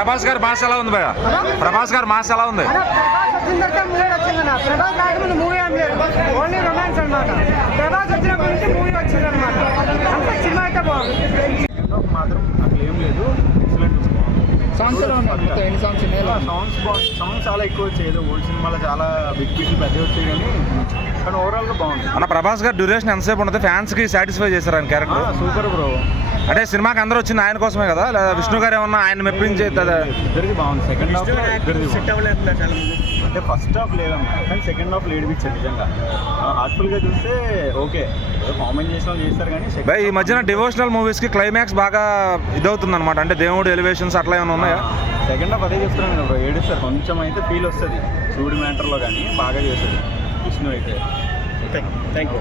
ప్రభాస్ గారి మాస్ ఎలా ఉంది భయ? ప్రభాస్ గారి మాస్ ఎలా ఉంది? ప్రభాస్ వచ్చిన తర్వాత మూవీ వచ్చిందన్న. ప్రభాస్ రాకముందు మూవీ ఏం లేదు, ఓన్లీ రొమాన్స్ అనమాట. ప్రభాస్ వచ్చినప్పటి నుంచి మూవీ వచ్చింది అనమాట. అంత సినిమా అయితే బాగుంది. మాత్రం అట్లా ఏం లేదు, ఎక్సలెంట్ ఉంది. సాంగ్స్ సాంగ్స్ చాలా ఎక్కువ వచ్చాయి. ఏదో ఓల్డ్ సినిమాలో చాలా బిగ్ బిగ్ పెద్ద వచ్చాయి కానీ ఓవరాల్గా బాగుంది. అన్న ప్రభాస్ గారి డ్యూరేషన్ ఎంతసేపు ఉంటుంది? ఫ్యాన్స్ కి సాటిస్ఫై చేశారు ఆయన క్యారెక్టర్? Super bro. అంటే సినిమాకి అందరూ వచ్చింది ఆయన కోసమే కదా, లేదా విష్ణు గారు ఏమన్నా ఆయన మెప్పించే? ఇద్దరికి బాగుంది. సెకండ్ హాఫ్ అంటే ఫస్ట్ హాఫ్ లేదమ్మా, కానీ సెకండ్ హాఫ్ ఏడిపించాడు నిజంగా. హార్ట్ఫుల్గా చూస్తే ఓకే, ఏదో కామెంట్ చేసిన వాళ్ళు చేస్తారు కానీ భయ్ ఈ మధ్యన డివోషనల్ మూవీస్ కి క్లైమాక్స్ బాగా ఇదవుతుంది అనమాట. అంటే దేవుడు ఎలివేషన్స్ అట్లా ఏమైనా ఉన్నాయా? సెకండ్ హాఫ్ అదే చెప్తున్నాను కదా, ఏడుస్తారు కొంచెం అయితే ఫీల్ వస్తుంది. శివుడి మ్యాటర్లో కానీ బాగా చేస్తుంది విష్ణు అయితే. Thank you.